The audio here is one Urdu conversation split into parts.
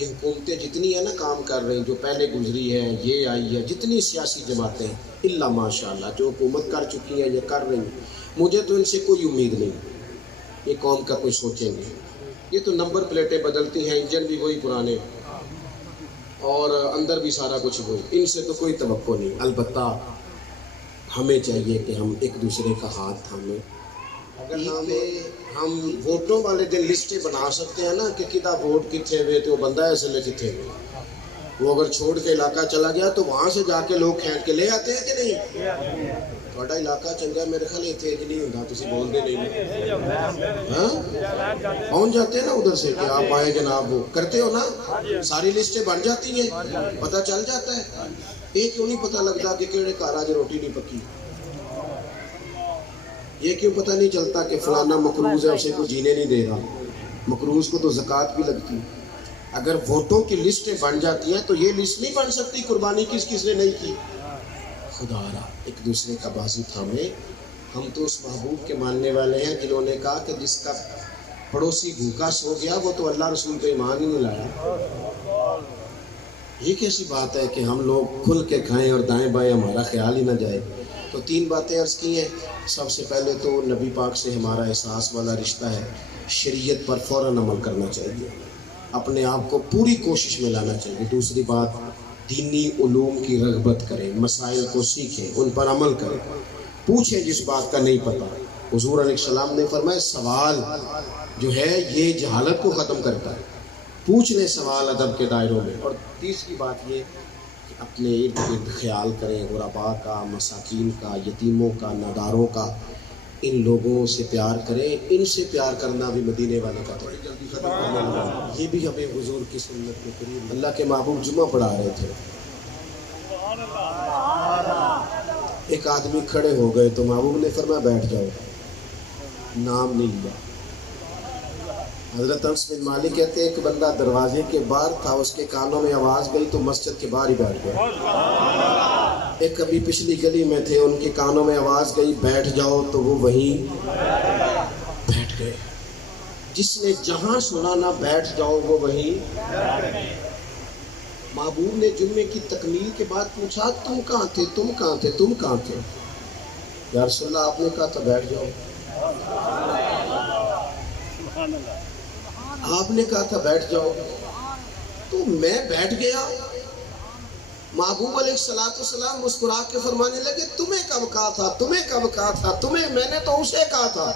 یہ حکومتیں جتنی ہیں نا کام کر رہی ہیں، جو پہلے گزری ہیں، یہ آئی ہے، جتنی سیاسی جماعتیں الا ماشاءاللہ جو حکومت کر چکی ہیں یا کر رہی ہیں، مجھے تو ان سے کوئی امید نہیں یہ قوم کا کوئی سوچیں گے۔ یہ تو نمبر پلیٹیں بدلتی ہیں، انجن بھی وہی پرانے اور اندر بھی سارا کچھ وہی، ان سے تو کوئی توقع نہیں۔ البتہ ہمیں چاہیے کہ ہم ایک دوسرے کا ہاتھ تھامیں۔ اگر ہم ووٹوں والے دن لسٹیں بنا سکتے ہیں نا کہ کدھا ووٹ کتنے ہوئے تو وہ بندہ ہے اصل کتنے ہوئے، وہ اگر چھوڑ کے علاقہ چلا گیا تو وہاں سے جا کے لوگ کھینچ کے لے آتے ہیں کہ نہیں؟ تھوڑا علاقہ چنگا میرے خیال اتنے نہیں ہوتا، تسی بولتے نہیں ہاں پہنچ جاتے ہیں نا ادھر سے کہ آپ آئے جناب، وہ کرتے ہو نا، ساری لسٹیں بن جاتی ہیں، پتہ چل جاتا ہے۔ یہ کیوں نہیں پتہ لگتا کہ کیڑے گھر آج روٹی نہیں پکی؟ یہ کیوں پتہ نہیں چلتا کہ فلانا مقروض ہے اسے کوئی جینے نہیں دے رہا؟ مقروض کو تو زکوٰۃ بھی لگتی ہے۔ اگر ووٹوں کی لسٹیں بن جاتی ہیں تو یہ لسٹ نہیں بن سکتی قربانی کس کس نے نہیں کی۔ خدا را ایک دوسرے کا بازو تھامے۔ ہم تو اس محبوب کے ماننے والے ہیں جنہوں نے کہا کہ جس کا پڑوسی بھوکا سو گیا وہ تو اللہ رسول پہ ایمان ہی نہیں لایا۔ یہ کیسی بات ہے کہ ہم لوگ کھل کے کھائیں اور دائیں بائیں ہمارا خیال ہی نہ جائے؟ تو 3 باتیں عرض کی ہیں۔ سب سے پہلے تو نبی پاک سے ہمارا احساس والا رشتہ ہے، شریعت پر فوراً عمل کرنا چاہیے، اپنے آپ کو پوری کوشش میں لانا چاہیے۔ دوسری بات، دینی علوم کی رغبت کریں، مسائل کو سیکھیں، ان پر عمل کریں، پوچھیں جس بات کا نہیں پتہ۔ حضور علیہ السلام نے فرمایا سوال جو ہے یہ جہالت کو ختم کرتا ہے، پوچھ لیں سوال ادب کے دائروں میں۔ اور تیسری بات یہ کہ اپنے ارد گرد خیال کریں، غرباء کا، مساکین کا، یتیموں کا، ناداروں کا، ان لوگوں سے پیار کریں۔ ان سے پیار کرنا بھی مدینے والے کا بڑی جلدی ختم کرنے لگا، یہ بھی ہمیں حضور کی سنت کے قریب۔ اللہ کے محبوب جمعہ پڑھا رہے تھے، ایک آدمی کھڑے ہو گئے تو محبوب نے فرمایا بیٹھ جاؤ، نام نہیں لیا۔ حضرت انس بن مالک کہتے ہیں ایک بندہ دروازے کے باہر تھا، اس کے کانوں میں آواز گئی تو مسجد کے باہر ہی بیٹھ گیا۔ ایک کبھی پچھلی گلی میں تھے، ان کے کانوں میں آواز گئی بیٹھ جاؤ تو وہ وہیں بیٹھ گئے۔ جس نے جہاں سنا نہ بیٹھ جاؤ وہ وہیں۔ محبوب نے جمعے کی تکمیل کے بعد پوچھا تم کہاں تھے، تم کہاں تھے، تم کہاں تھے؟ یا رسول اللہ آپ نے کہا تھا بیٹھ جاؤ، آپ نے کہا تھا بیٹھ جاؤ تو میں بیٹھ گیا۔ محبوب علیہ السلام مسکرا کے فرمانے لگے تمہیں کب کہا تھا، تمہیں کب کہا تھا، تمہیں میں نے تو اسے کہا تھا۔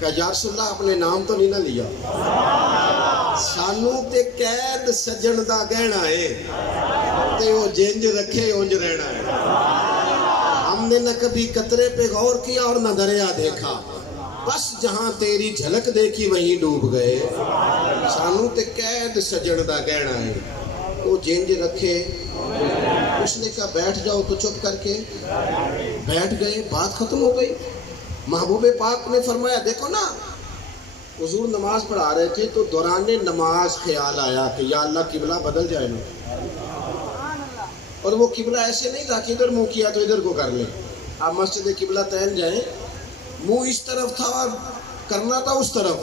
کہ یا رسول اللہ اپنے نام تو نہیں نہ لیا؟ سانو تے قید سجن دا گہنا ہے تے وہ جنج رکھے اونج رہنا ہے۔ ہم نے نہ کبھی قطرے پہ غور کیا اور نہ دریا دیکھا، بس جہاں تیری جھلک دیکھی وہیں ڈوب گئے۔ سانو تے قید سجن دا گہنا ہے، وہ جنج رکھے۔ اس نے کہا بیٹھ جاؤ تو چپ کر کے بیٹھ گئے، بات ختم ہو گئی۔ محبوب پاک نے فرمایا دیکھو نا، حضور نماز پڑھا رہے تھے تو دوران نماز خیال آیا کہ یا اللہ قبلہ بدل جائے نا، اور وہ قبلہ ایسے نہیں تھا کہ ادھر منہ کیا تو ادھر کو کر لیں۔ آپ مسجد قبلہ تین جائیں، منہ اس طرف تھا اور کرنا تھا اس طرف،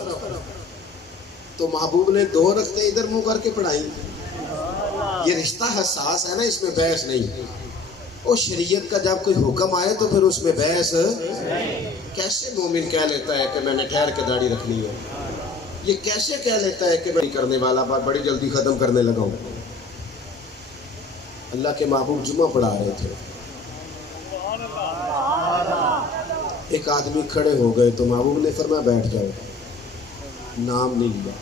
تو محبوب نے 2 رکعتیں ادھر منہ کر کے پڑھائی۔ یہ رشتہ حساس ہے نا، اس میں بحث نہیں۔ اور شریعت کا جب کوئی حکم آئے تو پھر اس میں بحث کیسے مومن کہہ لیتا ہے کہ میں نے ٹھہر کے داڑھی رکھنی ہے؟ یہ کیسے کہہ لیتا ہے کہ میں کرنے والا بات بڑی جلدی ختم کرنے لگا ہوں؟ اللہ کے محبوب جمعہ پڑھا رہے تھے، ایک آدمی کھڑے ہو گئے تو محبوب نے فرمایا بیٹھ جاؤ، نام نہیں لیا۔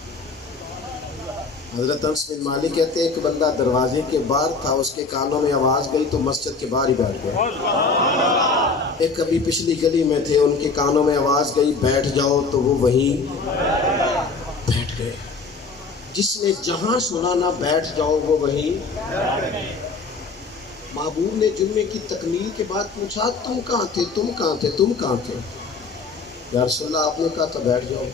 حضرت انس بن مالک کہتے ہیں ایک بندہ دروازے کے باہر تھا، اس کے کانوں میں آواز گئی تو مسجد کے باہر ہی بیٹھ گیا۔ ایک کبھی پچھلی گلی میں تھے، ان کے کانوں میں آواز گئی بیٹھ جاؤ تو وہ وہیں بیٹھ گئے۔ جس نے جہاں سنا نہ بیٹھ جاؤ وہ وہیں۔ محبوب نے جمعے کی تکمیل کے بعد پوچھا تم کہاں تھے، تم کہاں تھے، تم کہاں تھے؟ یا رسول اللہ آپ نے کہا تھا بیٹھ جاؤ،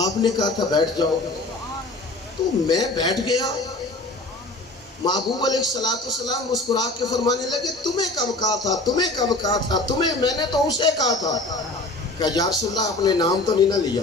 آپ نے کہا تھا بیٹھ جاؤ تو میں بیٹھ گیا۔ محبوب علیہ السلام مسکرا کے فرمانے لگے تمہیں کب کہا تھا، تمہیں کب کہا تھا، تمہیں میں نے تو اسے کہا تھا۔ کہ یا رسول اللہ اپنے نام تو نہیں نہ لیا؟